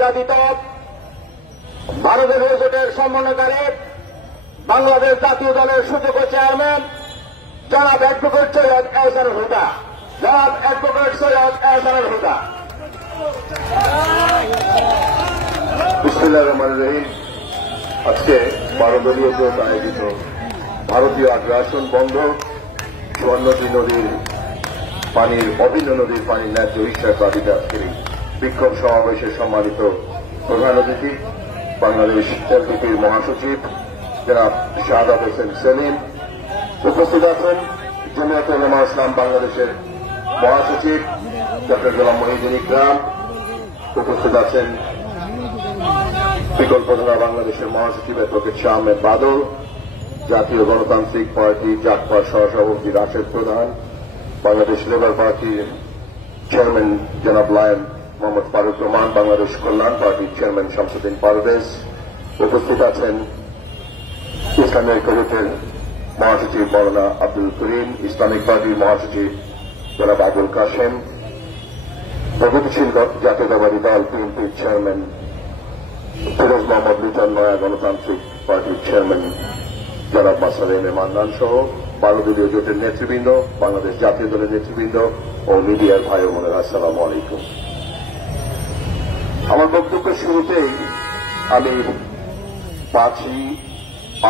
জাতীয় দল ভারতের জোটের সমন্বয়কারী বাংলাদেশ জাতীয় দলের সুযোগ্য চেয়ারম্যান জনাব অ্যাডভোকেট সৈয়দ এহসানুল হুদা। জনাব অ্যাডভোকেট সৈয়দ এহসানুল হুদা। বিসমিল্লাহির রহমানির রহিম। আজকে 12 দলীয় জোট আয়োজিত ভারতীয় আগ্রাসন বন্ধ, সুবর্ণবতী নদীর পানির অভিন্ন নদীর পানির ন্যায্য হিস্যার দাবিতে আজকের বিক্ষোভ সমাবেশে সম্মানিত প্রধান অতিথি বাংলাদেশ এলপিপির মহাসচিব জনাব শাহাদাত হোসেন সেলিম, উপস্থিত আছেন জমিয়তে উলামা ইসলাম বাংলাদেশের মহাসচিব ডক্টর গোলাম মহিউদ্দিন ইকরাম, উপস্থিত আছেন বিকল্প ধারা বাংলাদেশের মহাসচিব অ্যাডভোকেট শাহ আহমেদ বাদল, জাতীয় গণতান্ত্রিক পার্টি জাকপার সহসভাপতি রাশেদ প্রধান, বাংলাদেশ লেবার পার্টির চেয়ারম্যান জনাব লায়ন মোহাম্মদ ফারুক রহমান, বাংলাদেশ কল্যাণ পার্টির চেয়ারম্যান শামসুদ্দিন পারভেজ, উপস্থিত আছেন ইসলামী ঐক্যজোটের মহাসচিব মৌলানা আব্দুল করিম, ইসলামিক পার্টির মহাসচিব জনাব আবুল কাশেম, প্রগতিশীল জাতীয়তাবাদী দল বিএনপির চেয়ারম্যান ফিরোজ মোহাম্মদ লিটন, নয়া গণতান্ত্রিক পার্টির চেয়ারম্যান জনাব মাসাদ এম এ মান্নান সহ 12 দলীয় জোটের নেতৃবৃন্দ, বাংলাদেশ জাতীয় দলের নেতৃবৃন্দ ও মিডিয়ার ভাই ও বোনেরা, আসসালামু আলাইকুম। আমার বক্তব্যের শুরুতেই আমি 5ই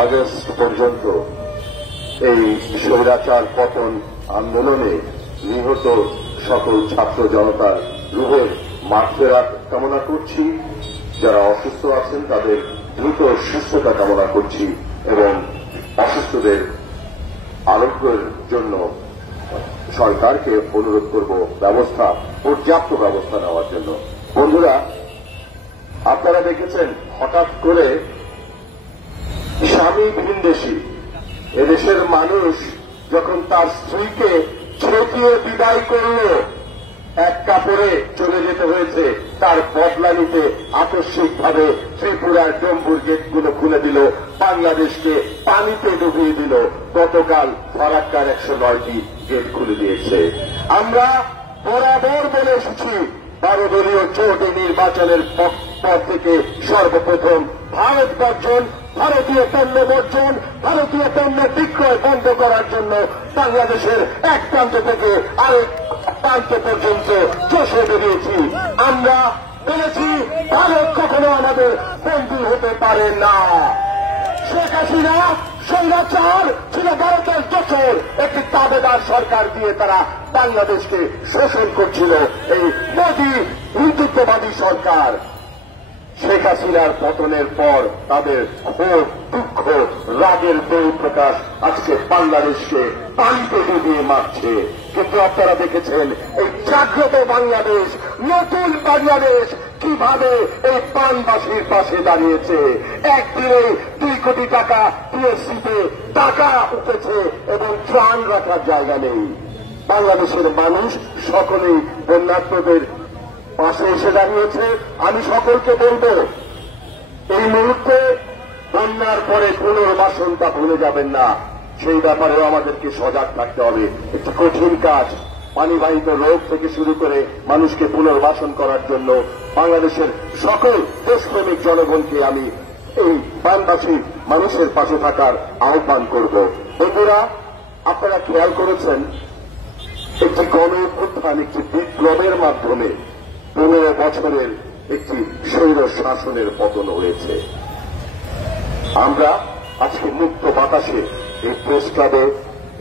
আগস্ট পর্যন্ত এই স্বৈরাচার পতন আন্দোলনে নিহত সকল ছাত্র জনতার রুহের মাগফিরাত কামনা করছি। যারা অসুস্থ আছেন তাদের দ্রুত সুস্থতা কামনা করছি এবং অসুস্থদের আরোগ্যের জন্য সরকারকে অনুরোধ করব পর্যাপ্ত ব্যবস্থা নেওয়ার জন্য। বন্ধুরা, আপনারা দেখেছেন হঠাৎ করে স্বামী ভিনদেশী এদেশের মানুষ যখন তার স্ত্রীকে ছেঁকিয়ে বিদায় করল, এক কাপড়ে চলে যেতে হয়েছে, তার বদলা নিতে আকস্মিকভাবে ত্রিপুরার ডম্বুর গেটগুলো খুলে দিল, বাংলাদেশকে পানিতে ডুবিয়ে দিল। গতকাল ফারাক্কার 109টি গেট খুলে দিয়েছে। আমরা বরাবর বলে এসেছি 12 দলীয় জোট নির্বাচনের পর থেকে সর্বপ্রথম ভারত বর্জন, ভারতীয় পণ্য বর্জন, ভারতীয় পণ্য বিক্রয় বন্ধ করার জন্য বাংলাদেশের এক প্রান্ত থেকে আরেক প্রান্ত পর্যন্ত চষে বেরিয়েছি। আমরা বলেছি ভারত কখনো আমাদের বন্ধু হতে পারে না। শেখ হাসিনা স্বৈরাচার ছিল, ভারতের দোসর একটি তাবেদার সরকার দিয়ে তারা বাংলাদেশকে শোষণ করছিল। এই মোদী হিন্দুত্ববাদী সরকার শেখ হাসিনার পতনের পর তাদের ক্ষোভ, দুঃখ, রাগের বহিঃপ্রকাশ আজকে বাংলাদেশকে পানিতে ডুবিয়ে মারছে। কিন্তু আপনারা দেখেছেন এই জাগ্রত বাংলাদেশ, নতুন বাংলাদেশ কিভাবে এই পানবাসীর পাশে দাঁড়িয়েছে। একদিনে 2 কোটি টাকা টিএসসিতে টাকা উঠেছে এবং ত্রাণ রাখার জায়গা নেই। বাংলাদেশের মানুষ সকলেই বন্যার্তদের পাশে এসে দাঁড়িয়েছে। আমি সকলকে বলব, এই মুহূর্তে বন্যার পরে পুনর্বাসনটা ভুলে যাবেন না, সেই ব্যাপারেও আমাদেরকে সজাগ থাকতে হবে। একটি কঠিন কাজ, পানিবাহিত রোগ থেকে শুরু করে মানুষকে পুনর্বাসন করার জন্য বাংলাদেশের সকল দেশপ্রেমিক জনগণকে আমি এই বানবাসী মানুষের পাশে থাকার আহ্বান করব। বন্ধুরা, আপনারা খেয়াল করেছেন একটি গণ অভ্যুত্থান, একটি বিপ্লবের মাধ্যমে 15 বছরের একটি স্বৈর শাসনের পতন হয়েছে। আমরা আজকে মুক্ত বাতাসে এই প্রেস ক্লাবে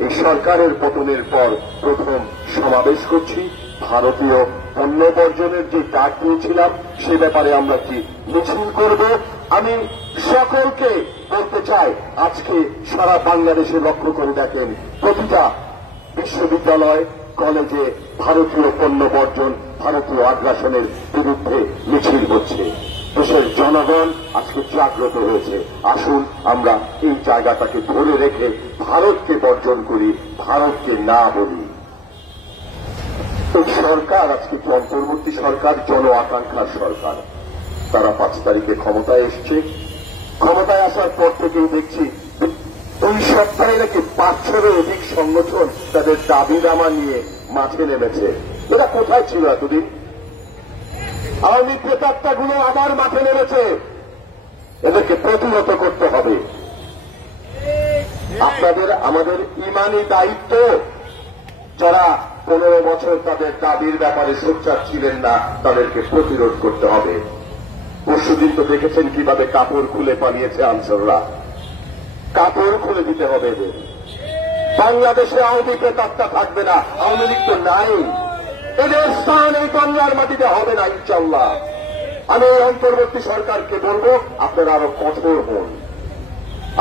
এই সরকারের পতনের পর প্রথম সমাবেশ করছি। ভারতীয় পণ্য বর্জনের যে ডাক দিয়েছিলাম সে ব্যাপারে আমরা কি মিছিল করব। আমি সকলকে বলতে চাই, আজকে সারা বাংলাদেশে লক্ষ্য করে দেখেন প্রতিটা বিশ্ববিদ্যালয়, কলেজে ভারতীয় পণ্য বর্জন, ভারতীয় আগ্রাসনের বিরুদ্ধে মিছিল হচ্ছে। দেশের জনগণ আজকে জাগ্রত হয়েছে। আসুন আমরা এই জায়গাটাকে ধরে রেখে ভারতকে বর্জন করি, ভারতকে না বলি। এই সরকার আজকে অন্তর্বর্তী সরকার, জন আকাঙ্ক্ষার সরকার। তারা 5 তারিখে ক্ষমতায় এসছে। ক্ষমতায় আসার পর থেকেই দেখছি 2 সপ্তাহে নাকি 500-এর অধিক সংগঠন তাদের দাবি দামা নিয়ে মাঠে নেমেছে। এরা কোথায় ছিল এতদিন? আওয়ামী প্রেতাত্মাগুলো আবার মাঠে নেমেছে, এদেরকে প্রতিহত করতে হবে। আপনাদের আমাদের ইমানি দায়িত্ব, যারা 15 বছর তাদের দাবির ব্যাপারে সোচ্চার ছিলেন না, তাদেরকে প্রতিরোধ করতে হবে। পরশুদিন তো দেখেছেন কিভাবে কাপড় খুলে পালিয়েছে আনসাররা। কাপড় খুলে দিতে হবে এদের। বাংলাদেশে আওয়ামী প্রেতাত্মা থাকবে না, আওয়ামী লীগ তো নাই। এদের স্থান এই বাংলার মাটিতে হবে না ইনশাল্লাহ। আমি এই অন্তর্বর্তী সরকারকে বলবো, আপনারা আরো কঠোর হন,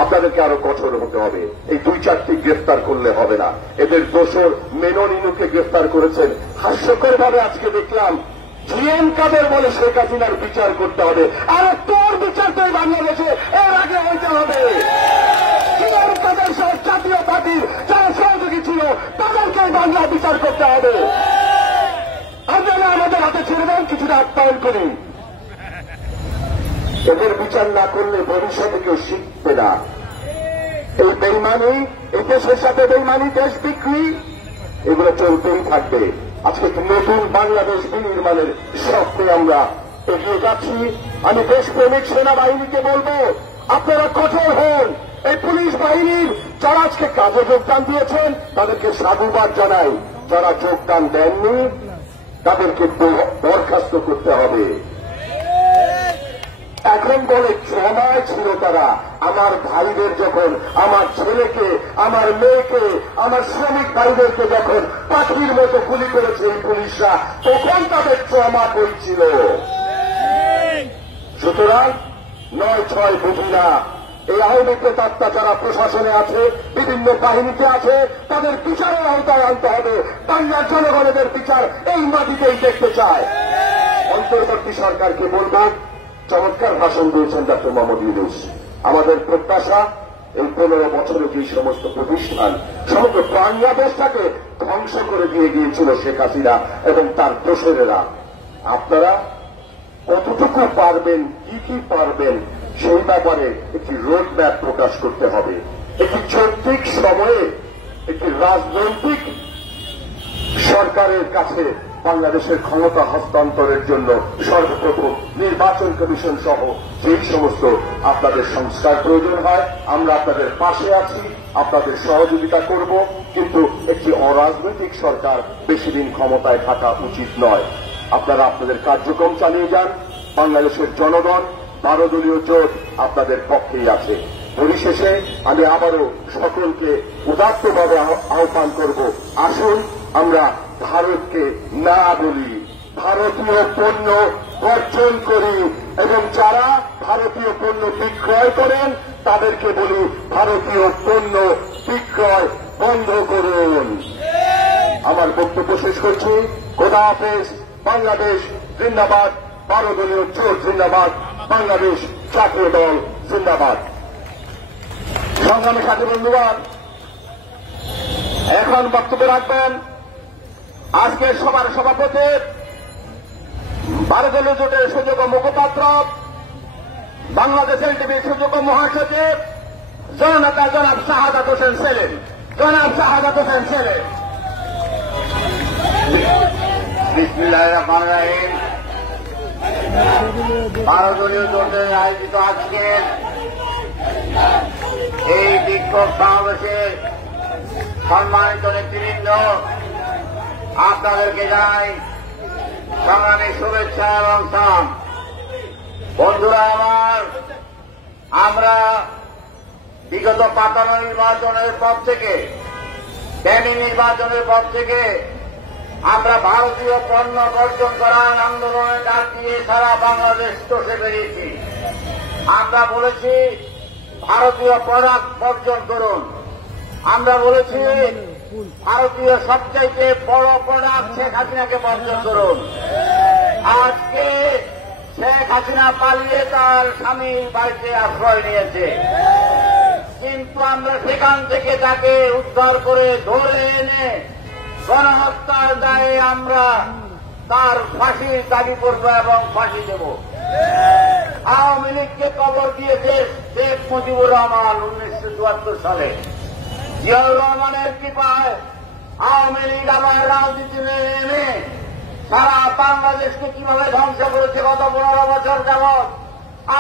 আপনাদেরকে আরো কঠোর হতে হবে। এই 2-4টি গ্রেফতার করলে হবে না। এদের দোষর মেনন ইনুকে গ্রেফতার করেছেন। হাস্যকর ভাবে আজকে দেখলাম জিএম কাদের বলে শেখ হাসিনার বিচার করতে হবে। আরে তোর বিচার তো বাংলাদেশে এর আগে হইতে হবে। জিএম কাদের সহ জাতীয় পার্টির যারা সহযোগী ছিল তাদেরকে বাংলা বিচার করতে হবে। আপনারা আমাদের হাতে ছেড়ে দেন, কিছুটা আপ্যায়ন করি। এদের বিচার না করলে ভবিষ্যতে কেউ শিখবে না। এই বেইমানি, এই দেশের সাথে বেইমানি, দেশ বিক্রি, এগুলো চলতেই থাকবে। আজকে নতুন বাংলাদেশ বিনির্মাণের স্বপ্নে আমরা এগিয়ে যাচ্ছি। আমি দেশপ্রেমিক সেনাবাহিনীকে বলবো, আপনারা কঠোর হন। এই পুলিশ বাহিনীর যারা আজকে কাজে যোগদান দিয়েছেন তাদেরকে সাধুবাদ জানাই। যারা যোগদান দেননি তাদেরকে বরখাস্ত করতে হবে। এখন বলে সময় ছিল তারা আমার ভাইদের যখন, আমার ছেলেকে, আমার মেয়েকে, আমার শ্রমিক ভাইদেরকে যখন পাখির মতো গুলি করেছে এই পুলিশরা, তখন তাদের ট্রমা করছিল। সুতরাং 9-6 বুঝি না। এই আওয়ামী প্রেতাত্মা যারা প্রশাসনে আছে, বিভিন্ন বাহিনীতে আছে, তাদের বিচারের আওতায় আনতে হবে। বাংলার জনগণের বিচার এই মাটিতেই দেখতে চায়। অন্তর্বর্তী সরকারকে বলবো, চমৎকার ভাষণ দিয়েছেন ডক্টর মোহাম্মদ ইউনূস। আমাদের প্রত্যাশা এই 15 বছরে যে সমস্ত প্রতিষ্ঠান সমগ্র বাংলাদেশটাকে ধ্বংস করে দিয়ে গিয়েছিল শেখ হাসিনা এবং তার দোসরেরা, আপনারা কতটুকু পারবেন, কি কি পারবেন, সেই ব্যাপারে একটি রোড ম্যাপ প্রকাশ করতে হবে। একটি যৌক্তিক সময়ে একটি রাজনৈতিক সরকারের কাছে বাংলাদেশের ক্ষমতা হস্তান্তরের জন্য সর্বপ্রথম নির্বাচন কমিশন সহ যেই সমস্ত আপনাদের সংস্কার প্রয়োজন হয়, আমরা আপনাদের পাশে আছি, আপনাদের সহযোগিতা করব। কিন্তু একটি অরাজনৈতিক সরকার বেশি দিন ক্ষমতায় থাকা উচিত নয়। আপনারা আপনাদের কার্যক্রম চালিয়ে যান। বাংলাদেশের জনগণ 12 দলীয় জোট আপনাদের পক্ষেই আছে। পরিশেষে আমি আবারও সকলকে উদাত্তভাবে আহ্বান করব, আসুন আমরা ভারতকে না বলি, ভারতীয় পণ্য বর্জন করি এবং যারা ভারতীয় পণ্য বিক্রয় করেন তাদেরকে বলি ভারতীয় পণ্য বিক্রয় বন্ধ করুন। আমার বক্তব্য শেষ করছি। খোদা হাফেজ। বাংলাদেশ জিন্দাবাদ। 12 দলীয় জোট জিন্দাবাদ। বাংলাদেশ জাতীয় দল জিন্দাবাদ। সংগ্রামী সাথী বন্ধুগণ, এখন বক্তব্য রাখবেন আজকের সভার সভাপতি, 12 দলীয় জোটের সুযোগ্য মুখপাত্র, বাংলাদেশ এনটিভির সুযোগ্য মহাসচিব জননেতা জনাব শাহাদাত হোসেন সেলিম। জনাব শাহাদাত হোসেন সেলিম। বিসমিল্লাহির রহমানির রহিম। 12 দলীয় জোটের আয়োজিত আজকের এই বিক্ষোভ সমাবেশের সম্মানিত নেতৃবৃন্দ, আপনাদেরকে জানাই সংগ্রামী শুভেচ্ছা এবং সালাম। বন্ধুরা আমার, আমরা বিগত 55 নির্বাচনের পর থেকে, ড্যামি নির্বাচনের পর থেকে আমরা ভারতীয় পণ্য বর্জন করার আন্দোলনের ডাক দিয়ে সারা বাংলাদেশ চষে বেরিয়েছি। আমরা বলেছি ভারতীয় প্রোডাক্ট বর্জন করুন। আমরা বলেছি ভারতীয় সবচাইতে বড় প্রোডাক্ট শেখ হাসিনাকে বর্জন করুন। আজকে শেখ হাসিনা পালিয়ে তার স্বামীর বাড়িতে আশ্রয় নিয়েছে, কিন্তু আমরা সেখান থেকে তাকে উদ্ধার করে ধরে এনে গণহত্যার দায়ে আমরা তার ফাঁসির দাবি করব এবং ফাঁসি দেব। আওয়ামী লীগকে কবর দিয়েছে শেখ মুজিবুর রহমান 1974 সালে। জিয়াউর রহমানের কৃপায় আওয়ামী লীগ আবার রাজনীতিতে নেমে সারা বাংলাদেশকে কিভাবে ধ্বংস করেছে গত 15 বছর যাবৎ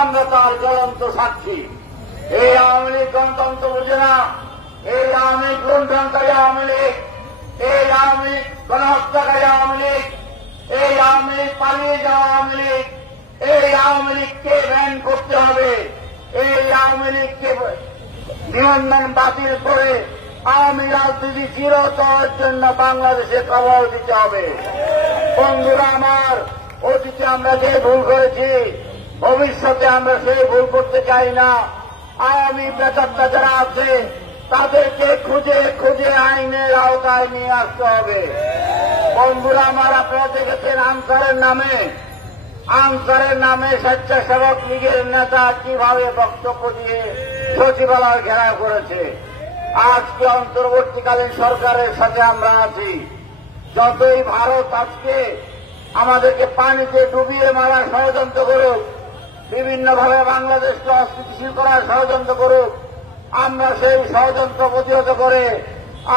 আমরা তার জ্বলন্ত সাক্ষী। এই আওয়ামী লীগ গণতন্ত্র বুঝে না, এই আওয়ামী লীগ লুণ্ঠনকারী আওয়ামী লীগ, এই আওয়ামী লীগ গণহত্যাকারী আওয়ামী লীগ, এই আওয়ামী লীগ পালিয়ে যাওয়া আওয়ামী লীগ, এই আওয়ামী লীগকে ব্যান করতে হবে। এই আওয়ামী লীগকে নিবন্ধন বাতিল করে আওয়ামী রাজনীতি চিরতরের জন্য বাংলাদেশে কবর দিতে হবে। বন্ধুরা আমার, অতীতে আমরা যে ভুল করেছি ভবিষ্যতে আমরা সেই ভুল করতে চাই না। আওয়ামী প্রেতাত্মা যারা আছে তাদেরকে খুঁজে খুঁজে আইনের আওতায় নিয়ে আসতে হবে। বন্ধুরা আমার, আপনারা দেখেছেন আনসারের নামে স্বেচ্ছাসেবক লীগের নেতা কিভাবে বক্তব্য দিয়ে সচিবালয় ঘেরাও করেছে। আজকে অন্তর্বর্তীকালীন সরকারের সাথে আমরা আছি। যতই ভারত আজকে আমাদেরকে পানিতে ডুবিয়ে মারার ষড়যন্ত্র করুক, বিভিন্নভাবে বাংলাদেশকে অস্থিতিশীল করার ষড়যন্ত্র করুক, আমরা সেই ষড়যন্ত্র প্রতিহত করে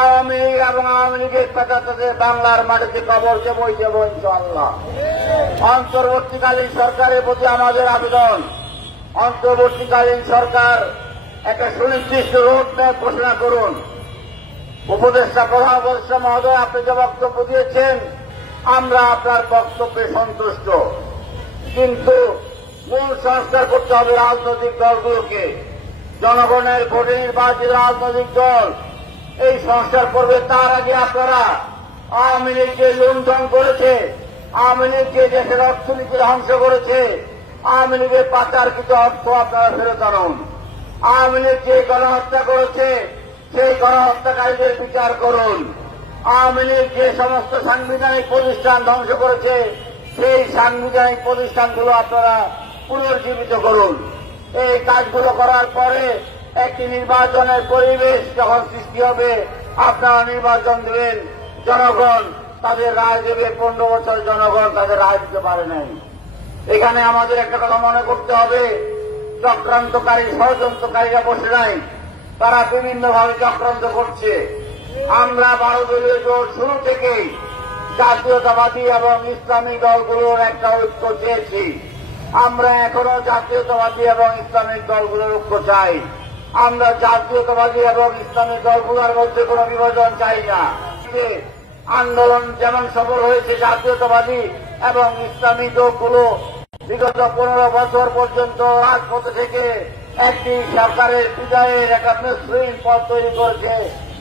আওয়ামী লীগ এবং আওয়ামী লীগের পেটাতে বাংলার মাটিতে কবর দেব ইনশাআল্লাহ। অন্তর্বর্তীকালীন সরকারের প্রতি আমাদের আবেদন, অন্তর্বর্তীকালীন সরকার একটা সুনির্দিষ্ট রোডম্যাপ ঘোষণা করুন। প্রধান উপদেষ্টা মহোদয়, আপনি যে বক্তব্য দিয়েছেন আমরা আপনার বক্তব্যে সন্তুষ্ট, কিন্তু মূল সংস্কার করতে হবে রাজনৈতিক দলগুলোকে। জনগণের ভোটে নির্বাচিত রাজনৈতিক দল এই সংস্কার করবে। তার আগে আপনারা আওয়ামী লীগ যে লুণ্ঠন করেছে, আওয়ামী লীগ যে দেশের অর্থনীতি ধ্বংস করেছে, আওয়ামী লীগের পাচারকৃত অর্থ আপনারা ফেরত আনুন। আওয়ামী লীগ যে গণহত্যা করেছে সেই গণহত্যাকারীদের বিচার করুন। আওয়ামী লীগ যে সমস্ত সাংবিধানিক প্রতিষ্ঠান ধ্বংস করেছে সেই সাংবিধানিক প্রতিষ্ঠানগুলো আপনারা পুনর্জীবিত করুন। এই কাজগুলো করার পরে একটি নির্বাচনের পরিবেশ যখন সৃষ্টি হবে আপনারা নির্বাচন দেবেন, জনগণ তাদের রায় দেবে। 15 বছর জনগণ তাদের রায় দিতে পারে নাই। এখানে আমাদের একটা কথা মনে করতে হবে, চক্রান্তকারী ষড়যন্ত্রকারীরা বসে নাই, তারা বিভিন্নভাবে চক্রান্ত করছে। আমরা 12 দলীয় জোট শুরু থেকেই জাতীয়তাবাদী এবং ইসলামী দলগুলোর একটা ঐক্য চেয়েছি। আমরা এখনো জাতীয়তাবাদী এবং ইসলামিক দলগুলোর ঐক্য চাই। আমরা জাতীয়তাবাদী এবং ইসলামিক দলগুলোর মধ্যে কোনো বিভাজন চাই না। আন্দোলন যেমন সফল হয়েছে জাতীয়তাবাদী এবং ইসলামী দলগুলো বিগত 15 বছর পর্যন্ত রাজপথে থেকে একটি সরকারের বিদায়ের একটা মসৃণ পথ তৈরি করেছে।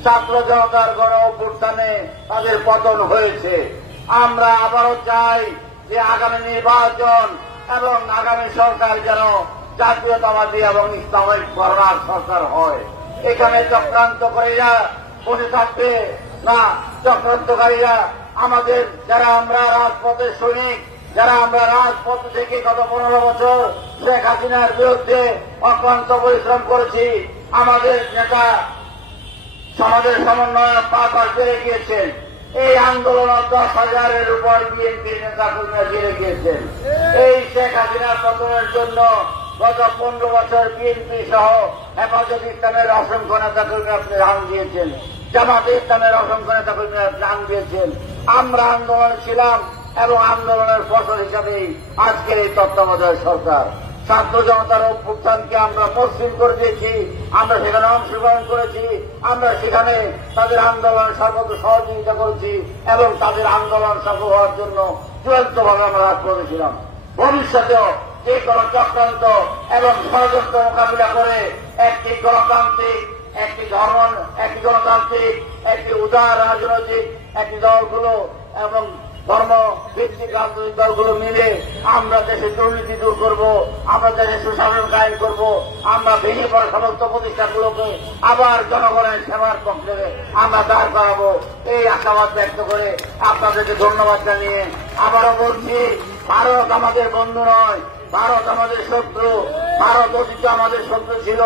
ছাত্র জনতার গণ অভ্যুত্থানে তাদের পতন হয়েছে। আমরা আবারও চাই যে আগামী নির্বাচন এবং আগামী সরকার যেন জাতীয়তাবাদী এবং ইসলামিক গণনার সরকার হয়। এখানে চক্রান্তকারীরা বসে থাকবে না। চক্রান্তকারীরা আমাদের যারা আমরা রাজপথের সৈনিক, যারা আমরা রাজপথ থেকে গত 15 বছর শেখ হাসিনার বিরুদ্ধে অক্লান্ত পরিশ্রম করেছি, আমাদের নেতা সমাজের সমন্বয় পার জেলে গিয়েছেন। এই আন্দোলন 10,000-এর উপর বিএনপি নেতা কর্মীরা জেলে গিয়েছেন। এই শেখ হাসিনার পতনের জন্য গত 15 বছর বিএনপি সহ হেফাজত ইসলামের অসংখ্য নেতা কর্মী আপনি রান দিয়েছেন, জামাতে ইসলামের অসংখ্য নেতা কর্মীরা রান দিয়েছেন। আমরা আন্দোলন ছিলাম এবং আন্দোলনের ফসল হিসাবেই আজকের এই তত্ত্বাবধায়ক সরকার। ছাত্র জনতার অভ্যুত্থানকে আমরা মসৃণ করে দিয়েছি, আমরা সেখানে অংশগ্রহণ করেছি, আমরা সেখানে তাদের আন্দোলন সর্বত্র সহযোগিতা করেছি এবং তাদের আন্দোলন সফল হওয়ার জন্য চূড়ান্তভাবে আমরা রাজপথে ছিলাম। ভবিষ্যতেও যে কোনো চক্রান্ত এবং ষড়যন্ত্র মোকাবিলা করে একটি গণতান্ত্রিক, একটি গণতান্ত্রিক, একটি উদার রাজনৈতিক একটি দলগুলো এবং ধর্ম ভিত্তিক রাজনৈতিক দলগুলো মিলে আমরা দেশে দুর্নীতি দূর করব, আমরা দেশে সুশাসন কায়েম করব, আমরা ভেঙে পড়া সমস্ত প্রতিষ্ঠানগুলোকে আবার জনগণের সেবার পক্ষে আমরা দাঁড় করাবো। এই আশাবাদ ব্যক্ত করে আপনাদেরকে ধন্যবাদ জানিয়ে আবারও বলছি, ভারত আমাদের বন্ধু নয়, ভারত আমাদের শত্রু। ভারত অতীতে আমাদের শত্রু ছিল।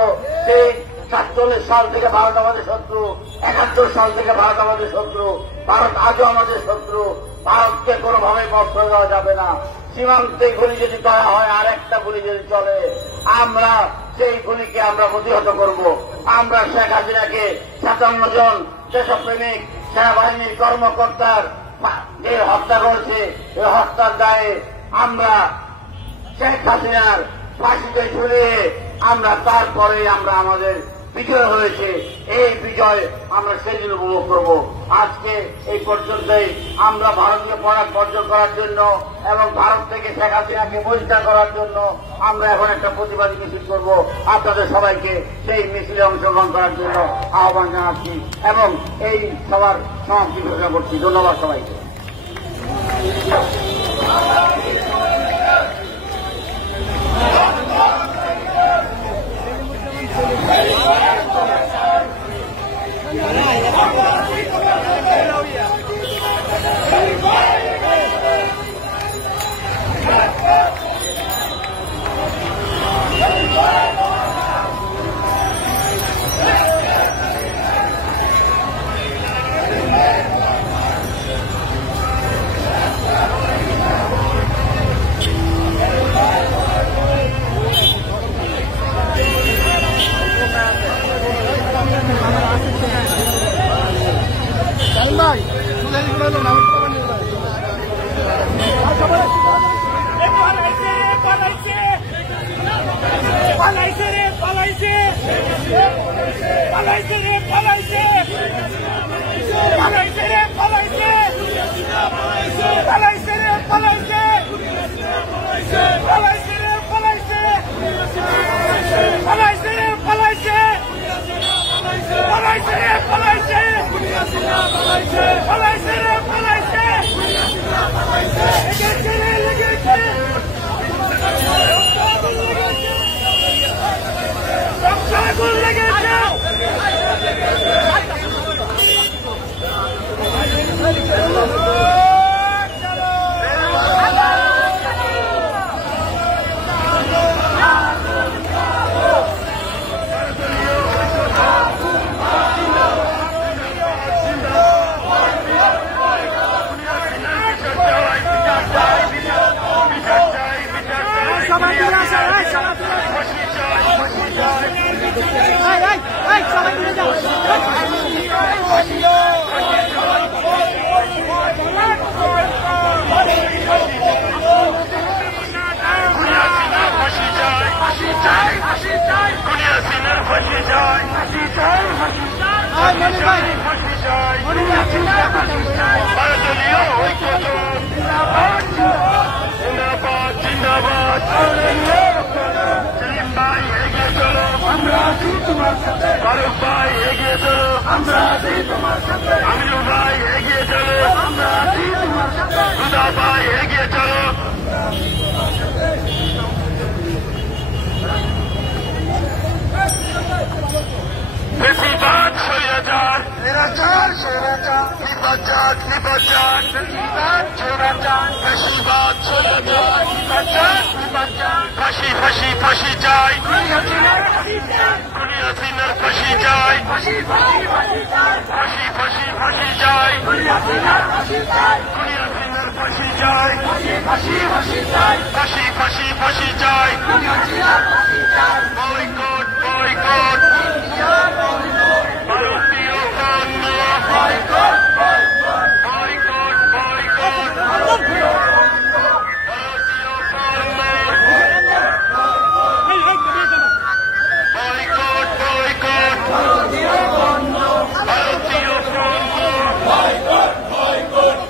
সেই 47 সাল থেকে ভারত আমাদের শত্রু, 71 সাল থেকে ভারত আমাদের শত্রু, ভারত আজও আমাদের শত্রু। ভারতকে কোনোভাবে প্রশ্রয় দেওয়া যাবে না। সীমান্তে গুলি যদি করা হয়, আর একটা গুলি যদি চলে, আমরা সেই গুলিকে আমরা প্রতিহত করব। আমরা শেখ হাসিনাকে 57 জন দেশপ্রেমিক সেনাবাহিনীর কর্মকর্তার যে হত্যা করেছে এই হত্যার দায়ে আমরা শেখ হাসিনার ফাঁসিতে ঝুলিয়ে আমরা তারপরে আমরা আমাদের বিজয় হয়েছে, এই বিজয় আমরা সেদিন উপভোগ করব। আজকে এই পর্যন্তই আমরা ভারতীয় প্রোডাক্ট বর্জন করার জন্য এবং ভারত থেকে শেখ হাসিনাকে বহিষ্কার করার জন্য আমরা এখন একটা প্রতিবাদী মিছিল করব। আপনাদের সবাইকে সেই মিছিলে অংশগ্রহণ করার জন্য আহ্বান জানাচ্ছি এবং এই সবার সমাপ্তি ঘোষণা করছি। ধন্যবাদ সবাইকে। ফারুক ভাই এগিয়ে চলো, আমরা আছি তোমার সাথে। আমিনুল ভাই এগিয়ে চলো, আমরা আছি তোমার সাথে। সুধা ভাই এগিয়ে চলো। বেশিরভাগ স্বৈরাচার, নিরাচার স্বৈরাচার, নিপাচার নিপাচার, বেশিরভাগ স্বৈরাচার, বেশিরভাগ স্বৈরাচার, নিপাচার নিপাচার, ফাঁসি ফাঁসি ফাঁসি চাই, দুনিয়া সিনার ফাঁসি চাই, ফাঁসি ফাঁসি ফাঁসি চাই, দুনিয়া সিনার ফাঁসি চাই, ফাঁসি ফাঁসি ফাঁসি চাই, বয়কট বয়কট, ভারতীয় পণ্য বয়কট বয়কট, বয়কট বয়কট, ভারতীয় পণ্য বয়কট বয়কট, ভারতীয় পণ্য বয়কট বয়কট।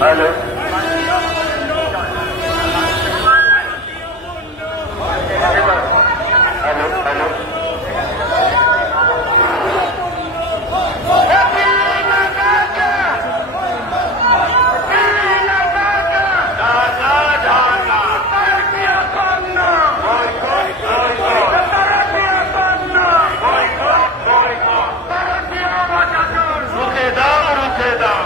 হ্যালো রুখে দাও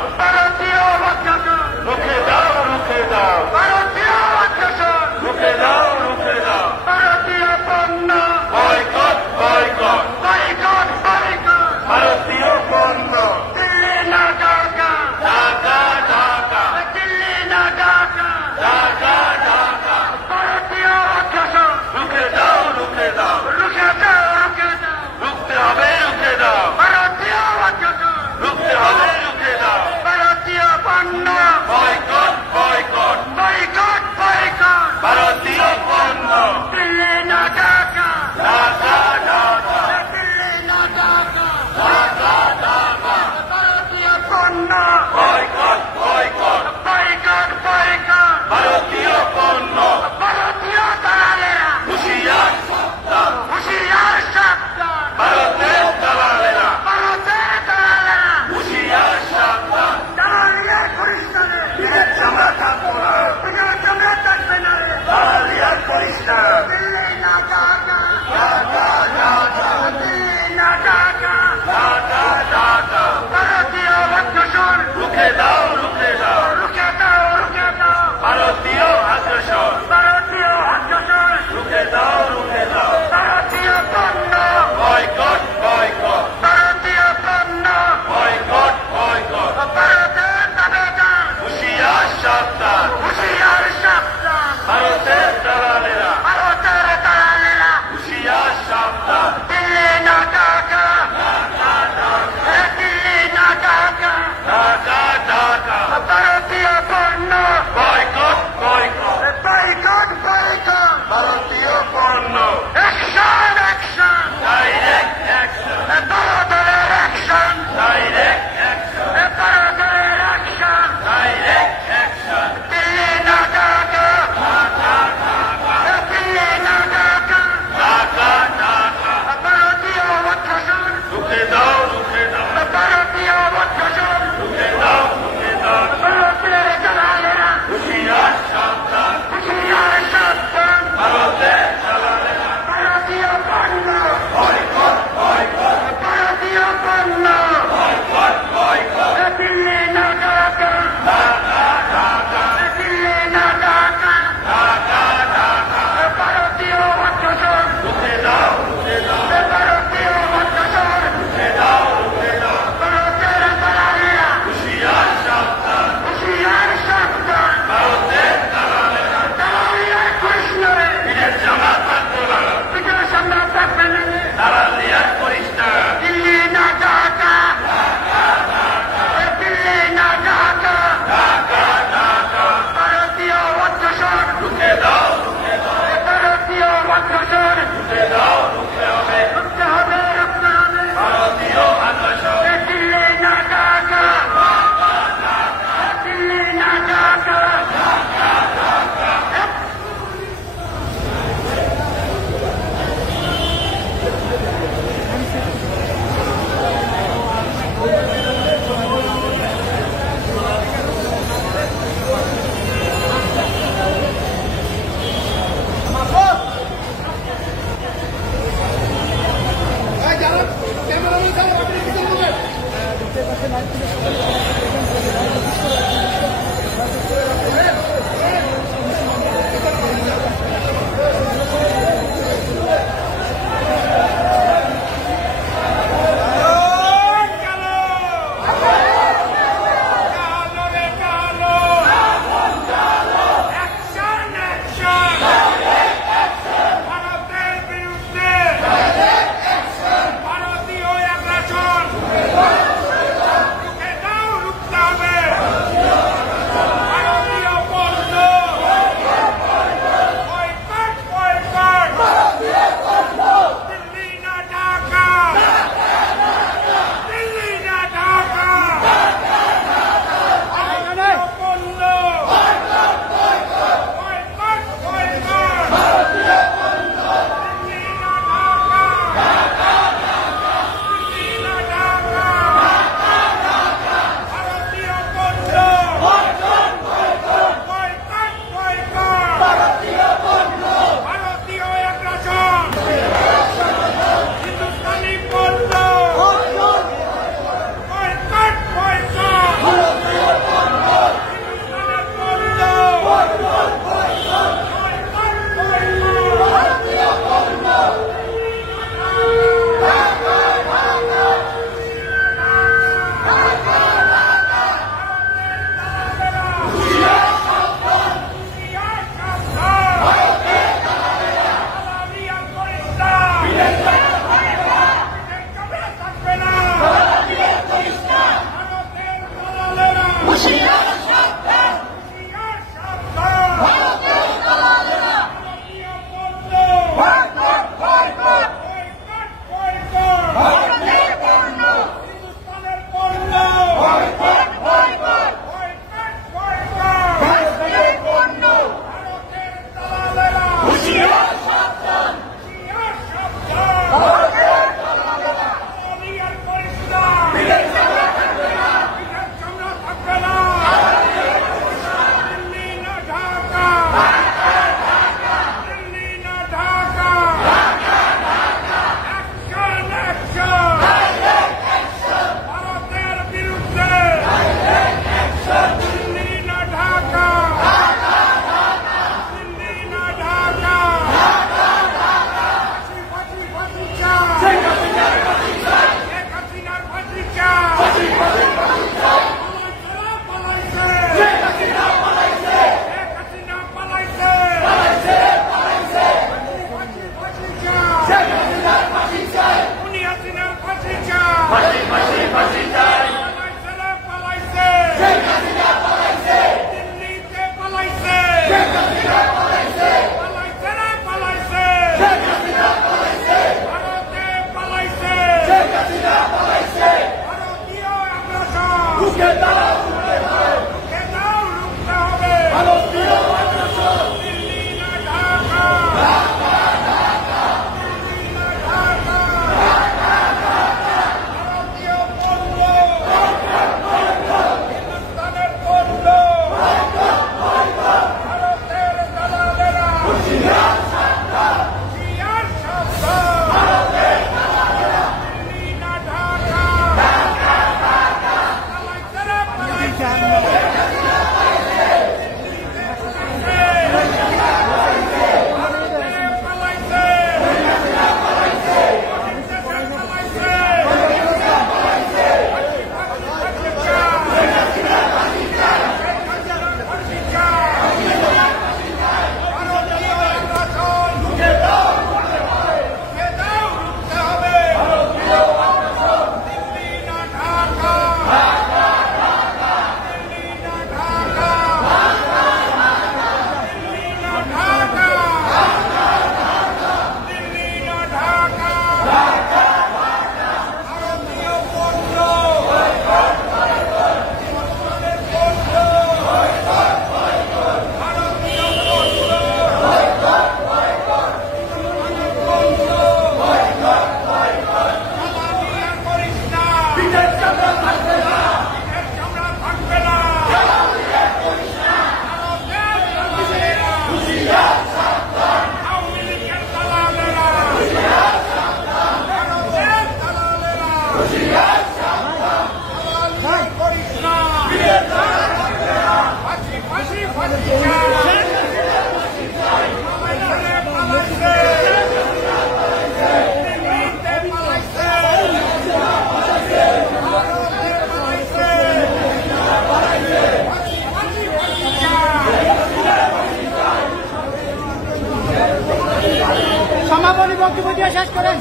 সমাপনী বক্তব্য দিয়ে শেষ করেন।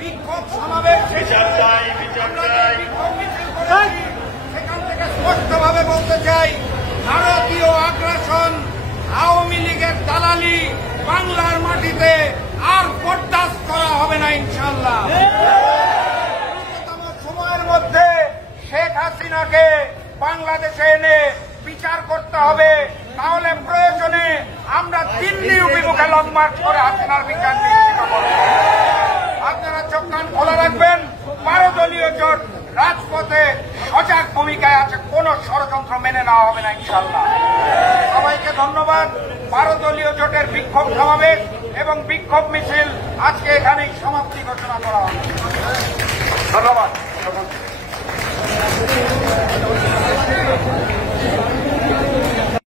বিক্ষোভ সমাবেশ সেখান থেকে স্পষ্টভাবে বলতে চাই, ভারতীয় আগ্রাসন, আওয়ামী লীগের দালালি বাংলার মাটিতে আর বরদাস্ত করা হবে না ইনশাআল্লাহ। সময়ের মধ্যে শেখ হাসিনাকে বাংলাদেশে এনে বিচার করতে হবে, তাহলে প্রয়োজনে আমরা দিল্লি অভিমুখে লং মার্চ করে হাসিনার বিচার নিশ্চিত করব। আপনারা চোখ কান খোলা রাখবেন। 12 দলীয় জোট রাজপথে সজাগ ভূমিকায় আছে, কোন ষড়যন্ত্র মেনে নেওয়া হবে না ইনশাআল্লাহ। সবাইকে ধন্যবাদ। 12 দলীয় জোটের বিক্ষোভ সমাবেশ এবং বিক্ষোভ মিছিল আজকে এখানেই সমাপ্তি ঘোষণা করা হবে। ধন্যবাদ।